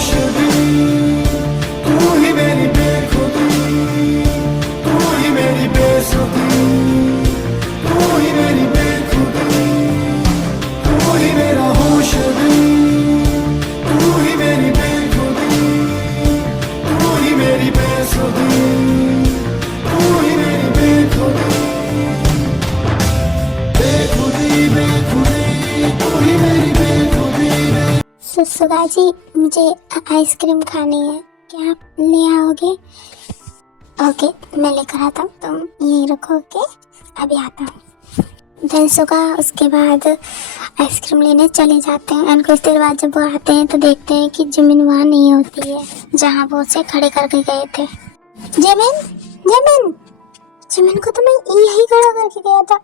होशगी, तू ही मेरी बेखुदी, तू ही मेरी बेसुधी, तू ही मेरी बेखुदी, तू ही मेरा होशगी, तू ही मेरी बेखुदी, तू ही मेरी बेसुधी, तू ही मेरी बेखुदी, बेखुदी बेखुदी, तू ही मेरी बेखुदी। सुगा जी, मुझे आइसक्रीम खानी है, क्या आप ले आओगे? ओके, मैं लेकर आता हूँ, तुम यहीं रखो। ओके, अभी आता हूँ। देन सुगा उसके बाद आइसक्रीम लेने चले जाते हैं एंड कुछ देर बाद जब वो आते हैं तो देखते हैं कि जिमिन वहाँ नहीं होती है जहाँ वो उसे खड़े करके गए थे। जिमिन, जिमिन, जिमिन को तो मैं यही खड़ा करके गया था,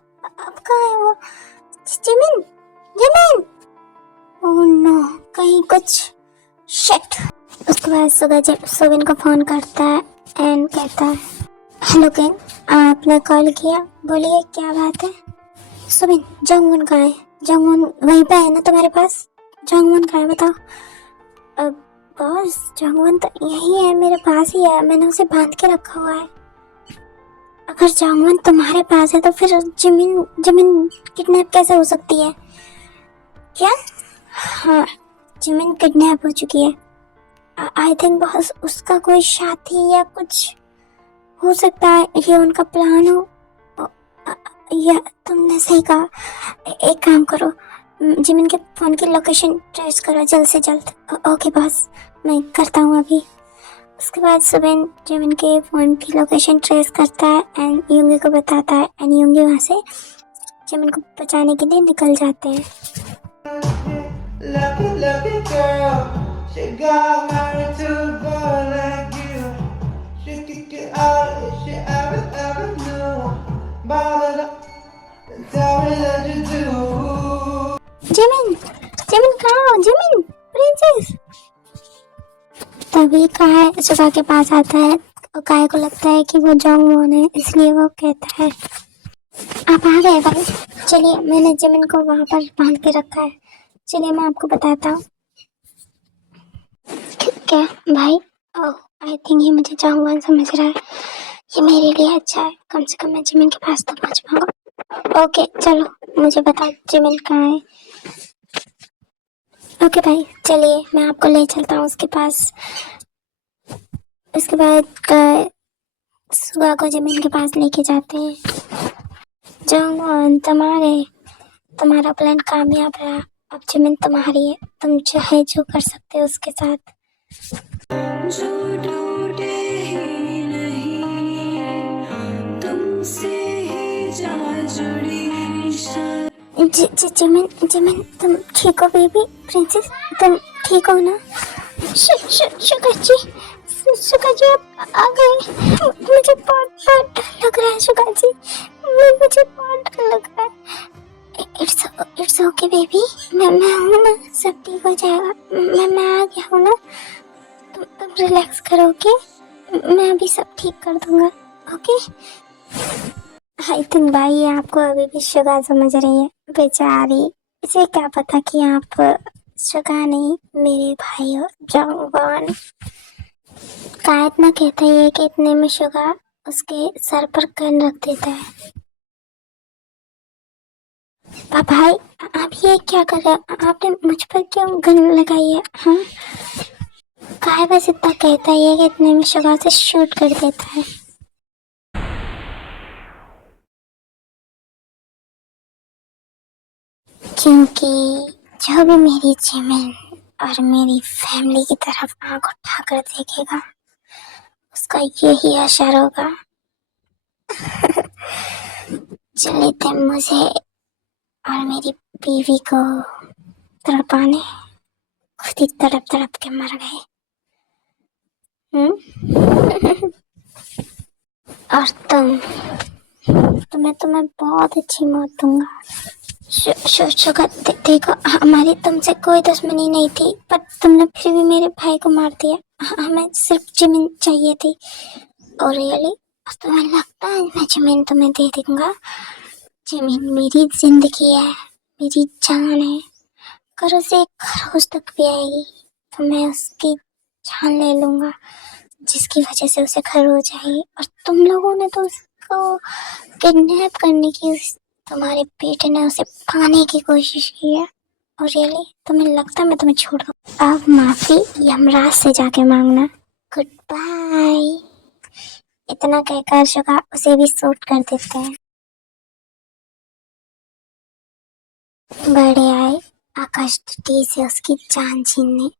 अब कहाँ है वो? जिमिन, जिमिन, ओह नो, कहीं कुछ शिट। उसके बाद सुगा जब सोबिन को फोन करता है एंड कहता है, हेलो किंग, आपने कॉल किया, बोलिए क्या बात है? सोबिन, जंगवन कहाँ है? जंगवन वहीं पे है ना तुम्हारे पास? जंगवन कहाँ है बताओ? बॉस, जंगवन तो यही है, मेरे पास ही है, मैंने उसे बांध के रखा हुआ है। अगर जंगवन तुम्हारे पास है तो फिर जिमिन जिमिन किडनैप कैसे हो सकती है? क्या? हाँ, जिमिन किडनैप हो चुकी है। आई थिंक बॉस उसका कोई साथी या कुछ हो सकता है, ये उनका प्लान हो। या तुमने सही कहा, एक काम करो, जिमिन के फोन की लोकेशन ट्रेस करो जल्द से जल्द। ओके बॉस, मैं करता हूँ अभी। उसके बाद सुबेन जिमिन के फोन की लोकेशन ट्रेस करता है एंड युंगी को बताता है एंड युंगी वहाँ से जिमिन को बचाने के लिए निकल जाते हैं। Lucky, lucky girl, she got married to a boy like you. She kicked you out if she ever knew. Bothered up and tell me that you do. Jimin, Jimin कहाँ हो? Jimin, princess. तभी काय सुगा के पास आता है और काय को लगता है कि वो जोंगवॉन है, इसलिए वो कहता है, आप आ गए भाई, चलिए मैंने जिमिन को वहाँ पर बांध के रखा है, चलिए मैं आपको बताता हूँ। क्या भाई? ओह, आई थिंक ये मुझे जोंगवॉन समझ रहा है, ये मेरे लिए अच्छा है, कम से कम मैं जिमिन के पास तो पहुँच पाऊंगा। ओके चलो, मुझे बताओ जिमिन कहाँ है। ओके भाई, चलिए मैं आपको ले चलता हूँ उसके पास। उसके बाद सुगा को जिमिन के पास लेके जाते हैं। जोंगवॉन, तुम आ गए, तुम्हारा प्लान कामयाब रहा, अब जिमिन तुम्हारी है, तुम चाहे जो कर सकते हो उसके साथ। जो टूटे ही नहीं, तुमसे ही जा जुड़ी जिमिन, जिमिन तुम ठीक हो बेबी? प्रिंसेस तुम ठीक हो ना? शुगर जी, शुगर जी आप आ गए, मुझे बहुत डर लग रहा है शुगर जी, मुझे बहुत डर लग रहा है। इट्स ओके बेबी, मैं हूँ ना, सब ठीक हो जाएगा, मैं आ गया हूँ ना, तुम रिलैक्स करो। ओके, मैं अभी सब ठीक कर दूंगा। ओके। आई थिंक भाई ये आपको अभी भी शुगा समझ रही है, बेचारी, इसे क्या पता कि आप शुगा नहीं मेरे भाई हो जोंगवॉन। का इतना कहता है कि इतने में शुगा उसके सर पर गन रख देता है। भाई आप ये क्या कर रहे हो? आपने मुझ पर क्यों गन लगाई है? हाँ, काय बस इतना कहता है कि इतने में शुगा से शूट कर देता है। क्योंकि जो भी मेरी जिमिन और मेरी फैमिली की तरफ आंख उठाकर देखेगा उसका यही असर होगा। चले थे मुझे और मेरी बीवी को तड़पाने, खुद ही तड़प तड़प के मर गए। और तुम्हें बहुत अच्छी मौत दूंगा। शुगर देखो, हमारी तुमसे कोई दुश्मनी नहीं थी, पर तुमने फिर भी मेरे भाई को मार दिया। हमें सिर्फ जमीन चाहिए थी। और रियली तुम्हें लगता है मैं जमीन तुम्हें दे दूंगा? जमीन मेरी जिंदगी है, मेरी जान है, अगर उसे एक खरोच तक भी आएगी तो मैं उसकी जान ले लूँगा, जिसकी वजह से उसे खरोच आई। और तुम लोगों ने तो उसको किडनैप करने की, तुम्हारे बेटे ने उसे पाने की कोशिश की है। और रियली तुम्हें लगता है मैं तुम्हें छोड़ दूँ? अब माफ़ी यमराज से जाके मांगना। Good bye. इतना कहकर शुगा उसे भी सूट कर देते हैं। बड़े आए आकाश टी से उसकी जान छीनने।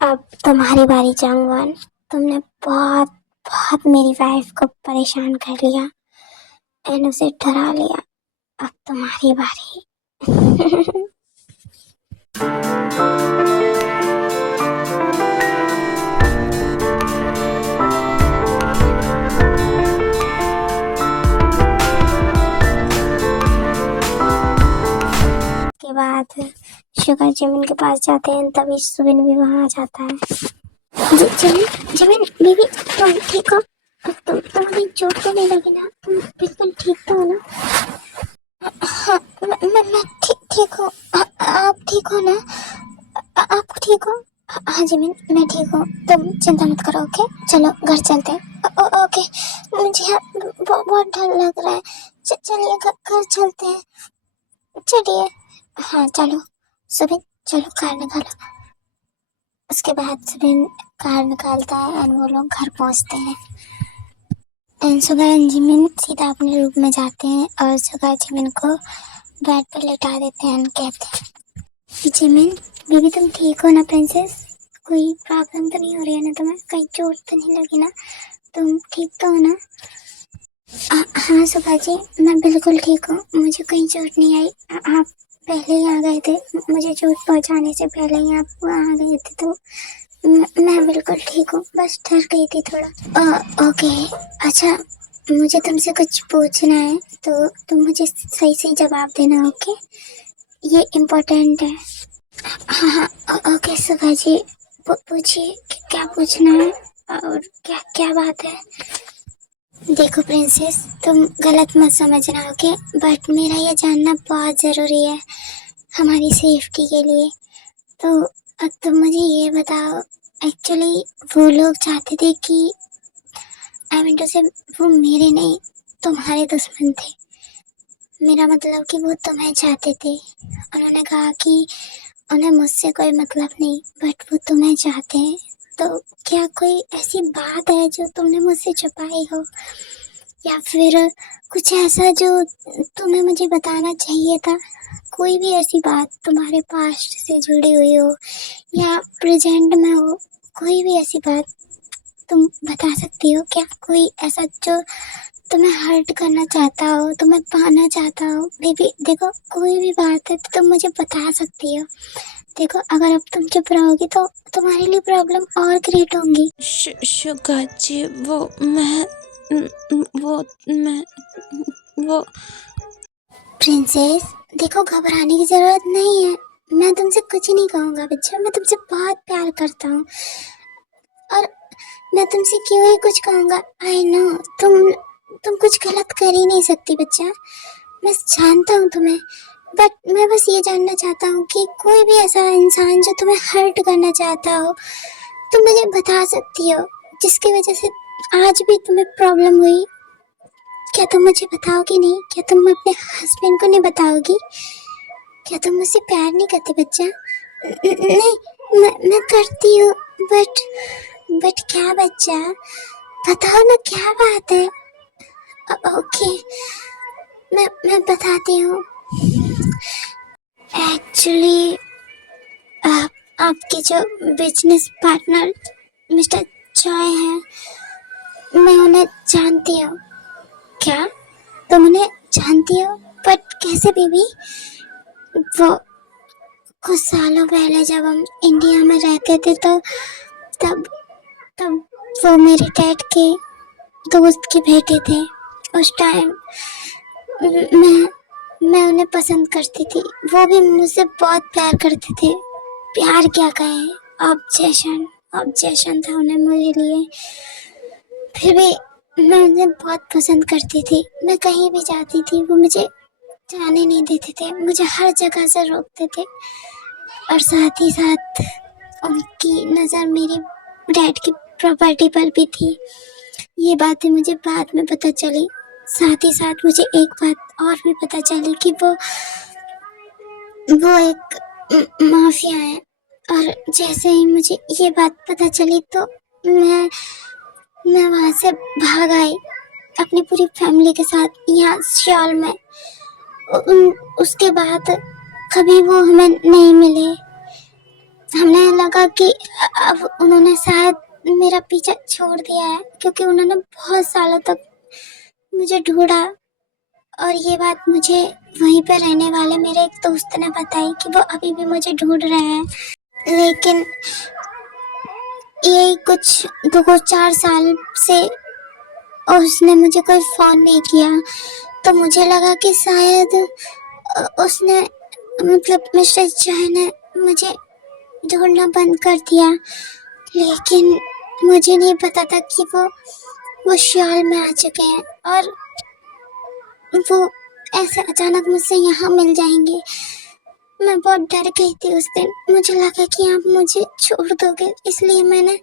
अब तुम्हारी बारी जंगवन। तुमने बहुत बहुत मेरी वाइफ को परेशान कर लिया एंड उसे डरा लिया। अब तुम्हारी बारी। के बाद शुगर जिमिन के पास जाते हैं, तभी सुबिन भी वहाँ आ जाता है। जिमिन जिमिन बेबी तुम ठीक हो? तुम्हें चोट तो नहीं लगी ना? तुम बिल्कुल ठीक तो हो ना? हाँ मैं ठीक हूँ। आप ठीक हो ना? आप ठीक हो? हाँ जिमिन मैं ठीक हूँ, तुम चिंता मत करो। ओके चलो घर चलते हैं। ओके मुझे बहुत डर लग रहा है। चलिए घर चलते हैं। चलिए हाँ चलो। सुबिन चलो कार निकालो। उसके बाद सुबिन कार निकालता है एंड वो लोग घर पहुंचते हैं। एंड सुगा एंड जिमिन सीधा अपने रूम में जाते हैं और सुगा जिमिन को बेड पर लेटा देते हैं एंड कहते हैं, जिमिन बेबी तुम ठीक हो ना प्रिंसेस? कोई प्रॉब्लम तो नहीं हो रही है ना तुम्हें? कहीं चोट तो नहीं लगी ना? तुम ठीक तो हो ना? हाँ सुगा जी मैं बिल्कुल ठीक हूँ, मुझे कहीं चोट नहीं आई। आप पहले ही आ गए थे, मुझे चोट पहुँचाने से पहले ही आप आ गए थे, तो मैं बिल्कुल ठीक हूँ, बस डर गई थी थोड़ा। ओके अच्छा मुझे तुमसे कुछ पूछना है तो तुम मुझे सही सही जवाब देना। ओके ये इम्पोर्टेंट है। हाँ ओके सुगा जी पूछिए क्या पूछना है और क्या क्या बात है। देखो प्रिंसेस तुम गलत मत समझना ओके, बट मेरा ये जानना बहुत ज़रूरी है हमारी सेफ्टी के लिए। तो अब तुम मुझे ये बताओ, एक्चुअली वो लोग चाहते थे कि आई मीन टू से वो मेरे नहीं तुम्हारे दुश्मन थे। मेरा मतलब कि वो तुम्हें चाहते थे। उन्होंने कहा कि उन्हें मुझसे कोई मतलब नहीं, बट वो तुम्हें चाहते हैं। तो क्या कोई ऐसी बात है जो तुमने मुझसे छुपाई हो, या फिर कुछ ऐसा जो तुम्हें मुझे बताना चाहिए था? कोई भी ऐसी बात तुम्हारे पास्ट से जुड़ी हुई हो या प्रेजेंट में हो, कोई भी ऐसी बात तुम बता सकती हो क्या? कोई ऐसा जो तुम्हें हर्ट करना चाहता हो, तुम्हें पाना चाहता हो? बेबी देखो कोई भी बात है तो तुम मुझे बता सकती हो। देखो अगर अब तुम चुप रहोगी तो तुम्हारे लिए प्रॉब्लम और क्रिएट होंगी। शुगा जी वो प्रिंसेस देखो घबराने की जरूरत नहीं है, मैं तुमसे कुछ नहीं कहूँगा बच्चा, मैं तुमसे बहुत प्यार करता हूँ और मैं तुमसे क्यों ही कुछ कहूँगा। आई नो तुम कुछ गलत कर ही नहीं सकती बच्चा, मैं जानता हूँ तुम्हें, बट मैं बस ये जानना चाहता हूँ कि कोई भी ऐसा इंसान जो तुम्हें हर्ट करना चाहता हो तुम मुझे बता सकती हो, जिसकी वजह से आज भी तुम्हें प्रॉब्लम हुई। क्या तुम मुझे बताओगी नहीं? क्या तुम अपने हस्बैंड को नहीं बताओगी? क्या तुम मुझसे प्यार नहीं करते बच्चा? नहीं मैं करती हूँ, बट क्या बच्चा बताओ ना क्या बात है। ओके मैं बताती हूँ। एक्चुअली आपके जो बिजनेस पार्टनर मिस्टर जॉय हैं, मैं उन्हें जानती हूँ। क्या तुम उन्हें जानती हो? बट कैसे बेबी? वो कुछ सालों पहले जब हम इंडिया में रहते थे तो तब तब वो मेरे डैड के दोस्त के बेटे थे। उस टाइम मैं उन्हें पसंद करती थी, वो भी मुझसे बहुत प्यार करते थे। प्यार क्या कहे, ऑब्जेक्शन था उन्हें मेरे लिए। फिर भी मैं उन्हें बहुत पसंद करती थी। मैं कहीं भी जाती थी वो मुझे जाने नहीं देते थे, मुझे हर जगह से रोकते थे। और साथ ही साथ उनकी नज़र मेरे डैड की प्रॉपर्टी पर भी थी। ये बातें मुझे बाद में पता चली। साथ ही साथ मुझे एक बात और भी पता चली कि वो एक माफिया है। और जैसे ही मुझे ये बात पता चली तो मैं वहाँ से भाग आई अपनी पूरी फैमिली के साथ यहाँ सियाल में। उसके बाद कभी वो हमें नहीं मिले। हमें लगा कि अब उन्होंने शायद मेरा पीछा छोड़ दिया है, क्योंकि उन्होंने बहुत सालों तक मुझे ढूंढा। और ये बात मुझे वहीं पर रहने वाले मेरे एक दोस्त ने बताई कि वो अभी भी मुझे ढूंढ रहे हैं। लेकिन यही कुछ 2-4 साल से उसने मुझे कोई फ़ोन नहीं किया। तो मुझे लगा कि शायद उसने मतलब मिस्टर चाय ने मुझे ढूंढना बंद कर दिया। लेकिन मुझे नहीं पता था कि वो सियाल में आ चुके हैं और वो ऐसे अचानक मुझसे यहाँ मिल जाएंगे। मैं बहुत डर गई थी उस दिन। मुझे लगा कि आप मुझे छोड़ दोगे, इसलिए मैंने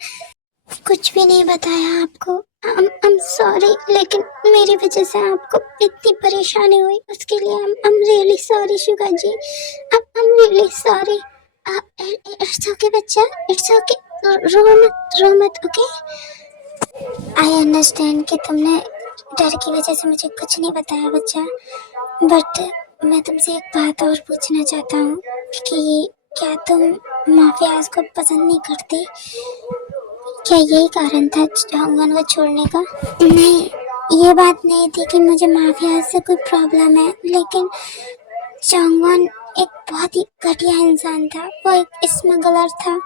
कुछ भी नहीं बताया आपको। I'm sorry, लेकिन मेरी वजह से आपको इतनी परेशानी हुई, उसके लिए I'm really sorry Suga ji. I'm really sorry। It's okay बच्चा, it's okay। रो मत, okay? I understand कि तुमने डर की वजह से मुझे कुछ नहीं बताया बच्चा, बट मैं तुमसे एक बात और पूछना चाहता हूँ कि क्या तुम माफियाज को पसंद नहीं करती? क्या यही कारण था चौंगवन को छोड़ने का? नहीं, ये बात नहीं थी कि मुझे माफिया से कोई प्रॉब्लम है, लेकिन चौंगवन एक बहुत ही घटिया इंसान था। वो एक स्मगलर था,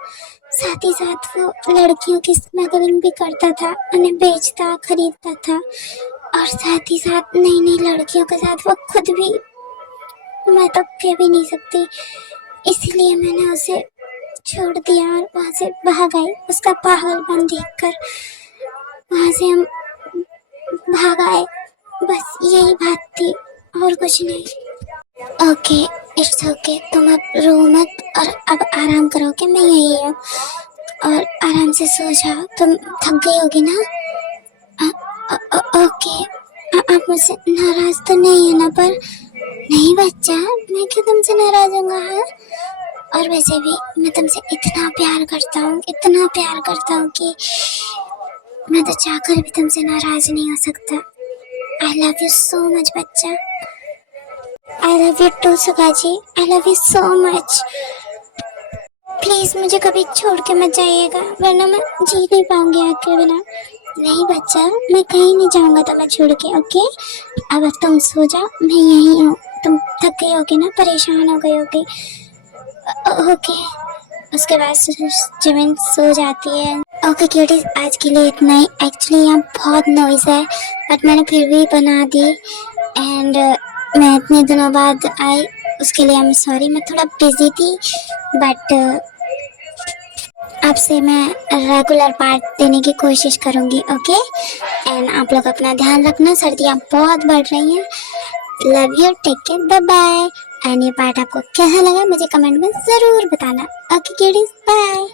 साथ ही साथ वो लड़कियों की स्मगलिंग भी करता था, उन्हें बेचता खरीदता था, और साथ ही साथ नई नई लड़कियों के साथ वो खुद भी, मैं तो कह भी नहीं सकती। इसलिए मैंने उसे छोड़ दिया और वहाँ से भाग आई। उसका पागलपन देखकर वहाँ से हम भाग आए। बस यही बात थी और कुछ नहीं। Okay, it's okay. तुम अब रो मत और अब आराम करोगे, मैं यही हूँ, और आराम से सो जाओ। तुम थक गई होगी ना? ओके। आप मुझसे नाराज तो नहीं है ना? पर नहीं बच्चा, मैं क्यों तुमसे नाराज होऊंगा? हाँ, और वैसे भी मैं तुमसे इतना प्यार करता हूँ कि मैं तो चाहकर भी तुमसे नाराज नहीं हो सकता। I love you so much बच्चा। I love you too Suga ji, I love you so much. Please मुझे कभी छोड़ के मत जाइएगा, वरना मैं जी नहीं पाऊंगी आपके बिना। नहीं बच्चा, मैं कहीं नहीं जाऊंगा तुम्हें छोड़ के, ओके? अब तुम सो जाओ, मैं यहीं हूँ। तुम थक गई होगी ना, परेशान हो गई होगी, ओके? उसके बाद जिमिन सो जाती है। ओके क्यूटीज, आज के लिए इतना ही। एक्चुअली यहाँ बहुत नॉइज़ है, बट मैंने फिर भी बना दी। एंड मैं इतने दिनों बाद आई, उसके लिए आई एम सॉरी। मैं थोड़ा बिजी थी, बट आपसे मैं रेगुलर पार्ट देने की कोशिश करूँगी, ओके? एंड आप लोग अपना ध्यान रखना, सर्दियाँ बहुत बढ़ रही हैं। Love you, take care, bye bye. And ये पार्ट आपको कैसा लगा मुझे कमेंट में ज़रूर बताना। Okay cuties, bye.